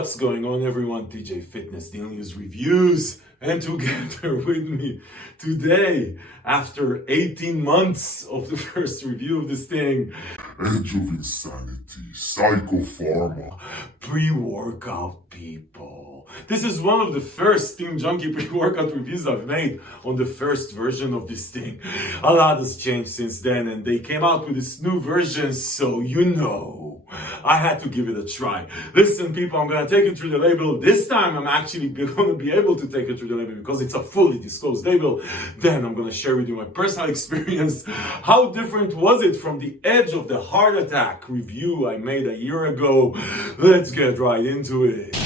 What's going on, everyone? TJ Fitness Daily News Reviews, and together with me today, after 18 months of the first review of this thing, Edge of Insanity, Pharma. Pre-workout people. This is one of the first Team Junkie pre-workout reviews I've made on the first version of this thing. A lot has changed since then, and they came out with this new version, so I had to give it a try. Listen, people, I'm going to take you through the label. This time, I'm actually going to be able to take you through the label because it's a fully disclosed label. Then I'm going to share with you my personal experience. How different was it from the Edge of the Heart Attack review I made a year ago? Let's get right into it.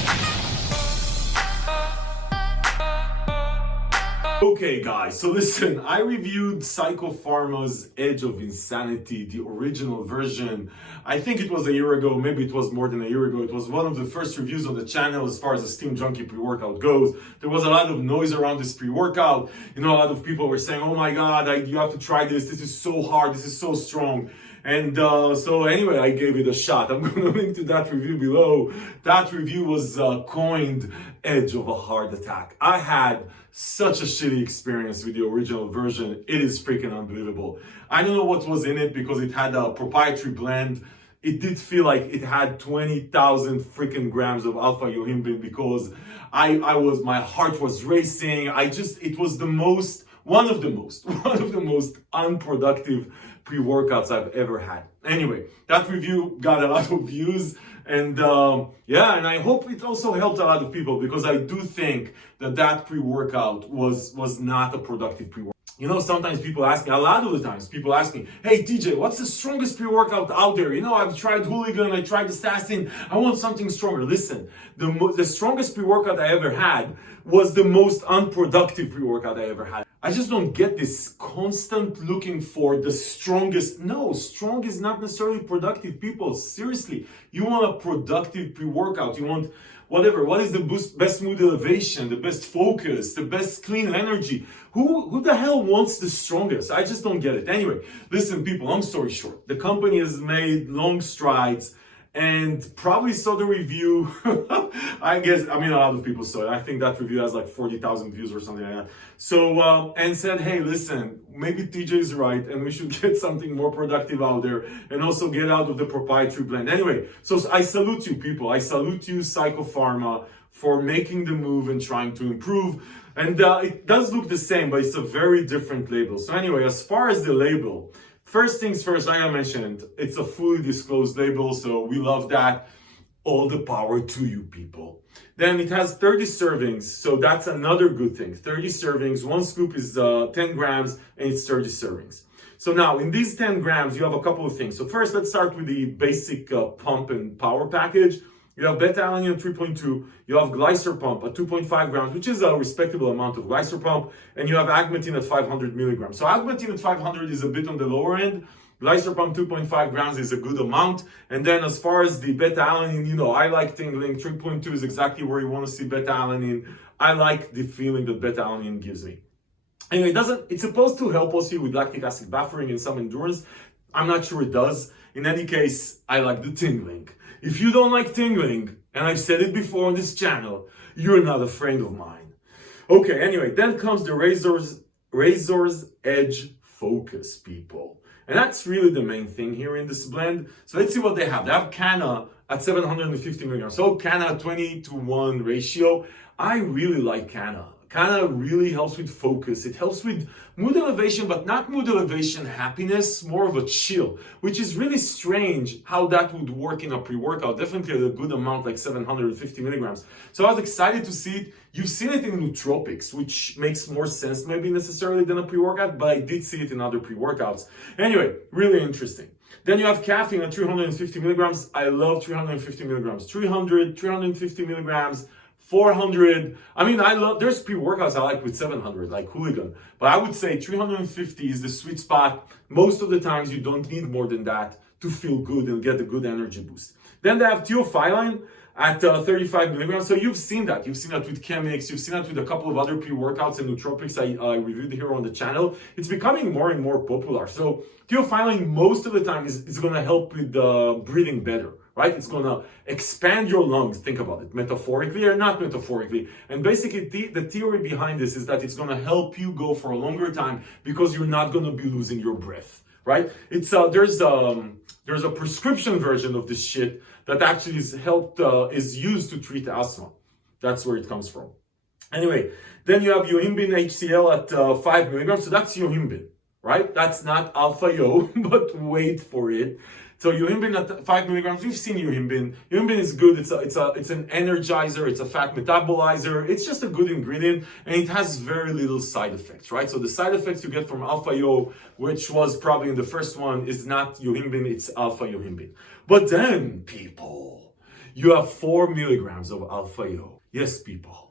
Okay guys, so listen, I reviewed Pharma's Edge of Insanity, the original version. I think it was a year ago, maybe it was more than a year ago. It was one of the first reviews on the channel as far as the Steam Junkie pre-workout goes. There was a lot of noise around this pre-workout. A lot of people were saying, oh my god, you have to try this is so hard, this is so strong. And so anyway, I gave it a shot. I'm going to link to that review below. That review was coined Edge of a Heart Attack. I had such a shitty experience with the original version. It is freaking unbelievable. I don't know what was in it because it had a proprietary blend. It did feel like it had 20,000 freaking grams of alpha yohimbine because my heart was racing. It was one of the most unproductive pre-workouts I've ever had. Anyway, that review got a lot of views, and and I hope it also helped a lot of people because I do think that pre-workout was not a productive pre-workout. Sometimes people ask me, a lot of the times people ask me, hey TJ, what's the strongest pre-workout out there? I've tried Hooligan, I tried Assassin, I want something stronger. Listen, the strongest pre-workout I ever had was the most unproductive pre-workout I ever had. I just don't get this constant looking for the strongest. No, strong is not necessarily productive, people. Seriously, you want a productive pre-workout. You want whatever. What is the best mood elevation, the best focus, the best clean energy? Who the hell wants the strongest? I just don't get it. Anyway, listen, people, long story short, the company has made long strides and probably saw the review. a lot of people saw it. I think that review has like 40,000 views or something like that. So, and said, hey, listen, maybe TJ is right and we should get something more productive out there and also get out of the proprietary blend. Anyway, so I salute you, people. I salute you, Pharma, for making the move and trying to improve. And it does look the same, but it's a very different label. So anyway, as far as the label, first things first, like I mentioned, it's a fully disclosed label, so we love that. All the power to you, people. Then it has 30 servings, so that's another good thing. 30 servings, one scoop is 10 grams, and it's 30 servings. So now, in these 10 grams, you have a couple of things. So first, let's start with the basic pump and power package. You have beta-alanine at 3.2, you have glycer pump at 2.5 grams, which is a respectable amount of glycer pump, and you have agmatine at 500 milligrams. So agmatine at 500 is a bit on the lower end. Glycer pump 2.5 grams is a good amount. And then as far as the beta-alanine, I like tingling. 3.2 is exactly where you want to see beta-alanine. I like the feeling that beta-alanine gives me. Anyway, it's supposed to help us here with lactic acid buffering and some endurance. I'm not sure it does. In any case, I like the tingling. If you don't like tingling, and I've said it before on this channel, you're not a friend of mine. Okay, anyway, then comes the Razor's Edge Focus, people. And that's really the main thing here in this blend. So let's see what they have. They have Canna at 750 milligrams. So Canna 20-to-1 ratio. I really like Canna. Canna really helps with focus. It helps with mood elevation, but not mood elevation happiness, more of a chill, which is really strange how that would work in a pre-workout. Definitely a good amount, like 750 milligrams. So I was excited to see it. You've seen it in nootropics, which makes more sense maybe necessarily than a pre-workout, but I did see it in other pre-workouts. Anyway, really interesting. Then you have caffeine at 350 milligrams. I love 350 milligrams. 350 milligrams. 400. There's pre-workouts I like with 700, like Hooligan. But I would say 350 is the sweet spot. Most of the times you don't need more than that to feel good and get a good energy boost. Then they have theophylline at 35 milligrams. So you've seen that. You've seen that with Chemix. You've seen that with a couple of other pre-workouts and nootropics I reviewed here on the channel. It's becoming more and more popular. So theophylline most of the time is going to help with breathing better. right? It's gonna expand your lungs. Think about it, metaphorically or not metaphorically. And basically, the theory behind this is that it's gonna help you go for a longer time because you're not gonna be losing your breath, right? It's there's a prescription version of this shit that actually is used to treat asthma. That's where it comes from. Anyway, then you have yohimbine HCl at 5 milligrams. So that's yohimbine, right? That's not alpha yo, but wait for it. So yohimbine at 5 milligrams. You've seen yohimbine. Yohimbine is good. It's an energizer. It's a fat metabolizer. It's just a good ingredient, and it has very little side effects, right? So the side effects you get from alpha yo, which was probably in the first one, is not yohimbine. It's alpha yohimbine. But then, people, you have 4 milligrams of alpha yo. Yes, people.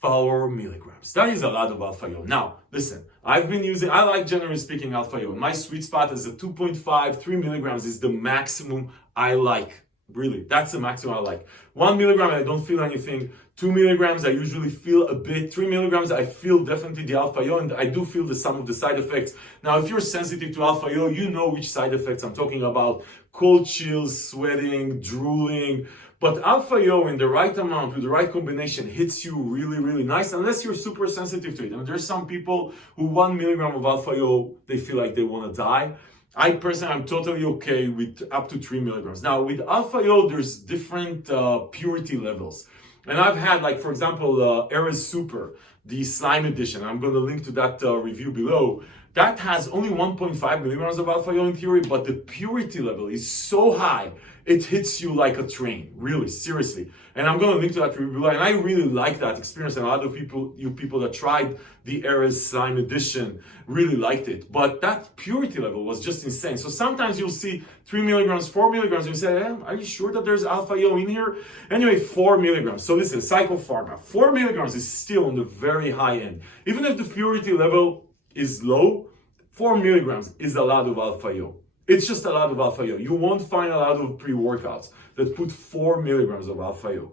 4 milligrams. That is a lot of alpha yo. Now, listen, I like generally speaking alpha yo. My sweet spot is a 2.5, 3 milligrams is the maximum I like. Really, that's the maximum I like. 1 milligram, I don't feel anything. 2 milligrams, I usually feel a bit. 3 milligrams, I feel definitely the alpha yo, and I do feel some of the side effects. Now, if you're sensitive to alpha yo, you know which side effects I'm talking about. Cold chills, sweating, drooling. But alpha yo in the right amount, with the right combination, hits you really, really nice, unless you're super sensitive to it. And there's some people who 1 milligram of alpha yo, they feel like they want to die. I personally, I'm totally okay with up to 3 milligrams. Now, with alpha yo, there's different purity levels. And I've had, like, for example, Ares Super, the slime edition. I'm going to link to that review below. That has only 1.5 milligrams of alpha yo in theory, but the purity level is so high, it hits you like a train, really, seriously. And I'm going to link to that review below, and I really like that experience, and a lot of you people that tried the Ares Slime Edition really liked it. But that purity level was just insane. So sometimes you'll see 3 milligrams, 4 milligrams, and you say, are you sure that there's alpha yo in here? Anyway, 4 milligrams. So listen, Pharma, 4 milligrams is still on the very high end. Even if the purity level is low, 4 milligrams is a lot of alpha yo. It's just a lot of alpha yo. You won't find a lot of pre-workouts that put 4 milligrams of alpha yo.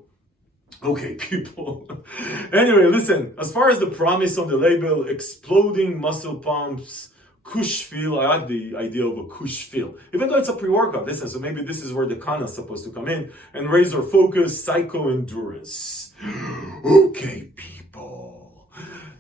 Okay, people. Anyway, listen, as far as the promise on the label, exploding muscle pumps, kush feel, I like the idea of a kush feel. Even though it's a pre-workout, listen, so maybe this is where the kana is supposed to come in, and razor focus, psycho endurance. Okay, people.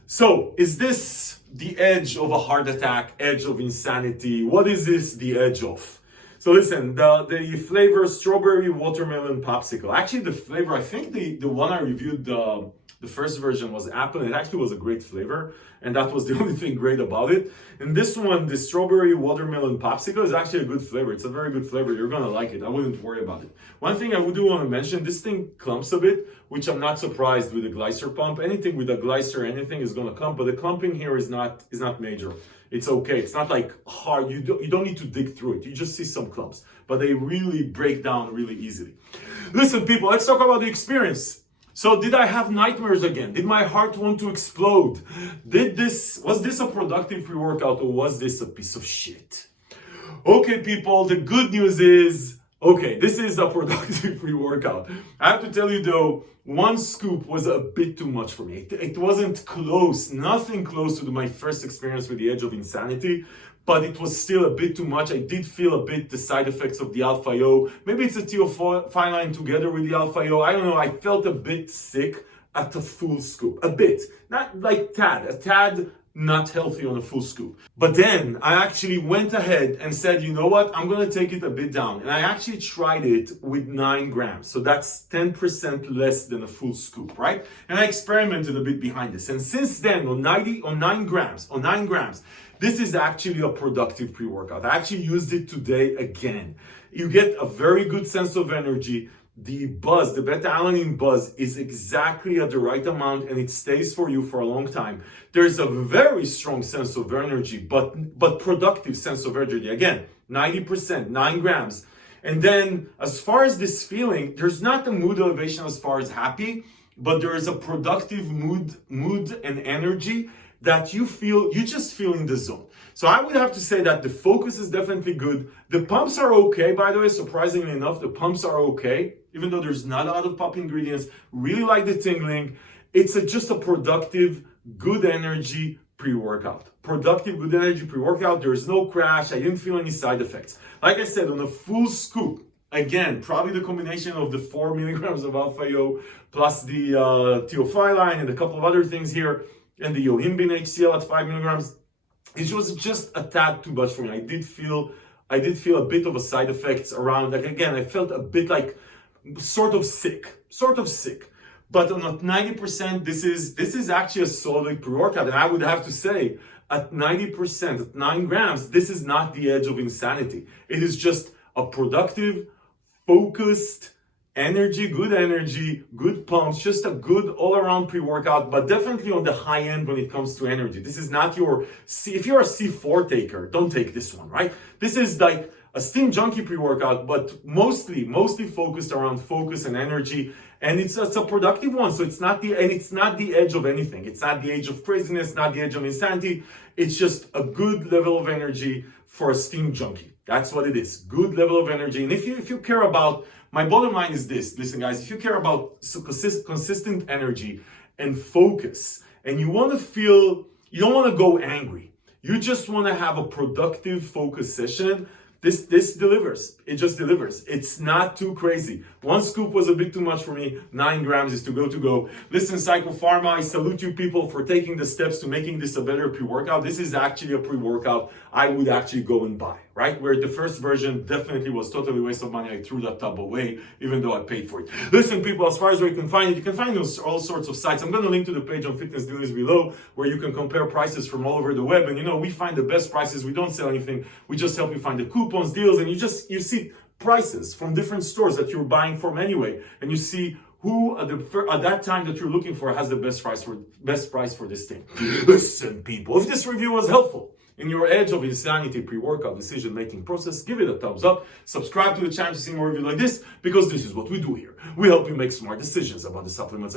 So, is this the edge of a heart attack, edge of insanity? What is this the edge of? So listen, the flavor strawberry watermelon popsicle. Actually, the flavor, I think the one I reviewed, the first version was apple. It actually was a great flavor, and that was the only thing great about it. And this one, the strawberry watermelon popsicle, is actually a good flavor. It's a very good flavor. You're gonna like it. I wouldn't worry about it. One thing I do want to mention, this thing clumps a bit, which I'm not surprised with a glycer pump. Anything with a glycer, anything is gonna clump, but the clumping here is not major. It's okay. It's not like hard. You don't need to dig through it. You just see some clumps, but they really break down really easily. Listen, people, let's talk about the experience. So did I have nightmares again? Did my heart want to explode? Was this a productive pre-workout, or was this a piece of shit? Okay, people, the good news is, okay, this is a productive pre-workout. I have to tell you though, 1 scoop was a bit too much for me. It wasn't close, nothing close to my first experience with the edge of insanity, but it was still a bit too much. I did feel a bit the side effects of the alpha yo. Maybe it's a theophylline together with the alpha yo. I don't know. I felt a bit sick at a full scoop. A bit. Not like a tad not healthy on a full scoop. But then I actually went ahead and said, you know what? I'm going to take it a bit down. And I actually tried it with 9 grams. So that's 10% less than a full scoop, right? And I experimented a bit behind this. And since then, on 9 grams, this is actually a productive pre-workout. I actually used it today again. You get a very good sense of energy. The buzz, the beta-alanine buzz, is exactly at the right amount, and it stays for you for a long time. There's a very strong sense of energy, but productive sense of energy. Again, 90%, 9 grams. And then as far as this feeling, there's not a mood elevation as far as happy, but there is a productive mood and energy that you just feel in the zone. So I would have to say that the focus is definitely good. The pumps are okay, by the way, surprisingly enough, the pumps are okay, even though there's not a lot of pop ingredients. Really like the tingling. It's just a productive, good energy pre-workout. Productive, good energy pre-workout. There's no crash. I didn't feel any side effects. Like I said, on a full scoop, Again, probably the combination of the 4 milligrams of alpha-AO plus the theophylline and a couple of other things here, and the yohimbine HCl at 5 milligrams. It was just a tad too much for me. I did feel a bit of a side effects around. Like again, I felt a bit like sort of sick. But on at 90%, this is actually a solid pre-workout, and I would have to say, at 90%, at 9 grams, this is not the edge of insanity. It is just a productive, focused energy, good pumps, just a good all-around pre-workout, but definitely on the high end when it comes to energy. This is not your if you're a C4 taker, don't take this one, right? This is like a steam junkie pre-workout, but mostly focused around focus and energy. And it's a productive one, so it's not the edge of anything. It's not the edge of craziness, not the edge of insanity. It's just a good level of energy for a steam junkie. That's what it is. Good level of energy. And if you care about, my bottom line is this. Listen, guys, if you care about consistent energy and focus, and you want to feel, you don't want to go angry. You just want to have a productive focus session. This delivers. It just delivers. It's not too crazy. 1 scoop was a bit too much for me. 9 grams is to go. Listen, Pharma, I salute you people for taking the steps to making this a better pre-workout. This is actually a pre-workout I would actually go and buy, right? Where the first version definitely was totally a waste of money. I threw that tub away, even though I paid for it. Listen, people, as far as where you can find it, you can find all sorts of sites. I'm going to link to the page on Fitness Dealers below, where you can compare prices from all over the web. And we find the best prices. We don't sell anything. We just help you find the coupons, deals, and you see prices from different stores that you're buying from anyway, and you see who at that time that you're looking for has the best price for this thing. Listen, people, if this review was helpful in your edge of insanity pre-workout decision-making process, give it a thumbs up, subscribe to the channel to see more reviews like this, because this is what we do here. We help you make smart decisions about the supplements.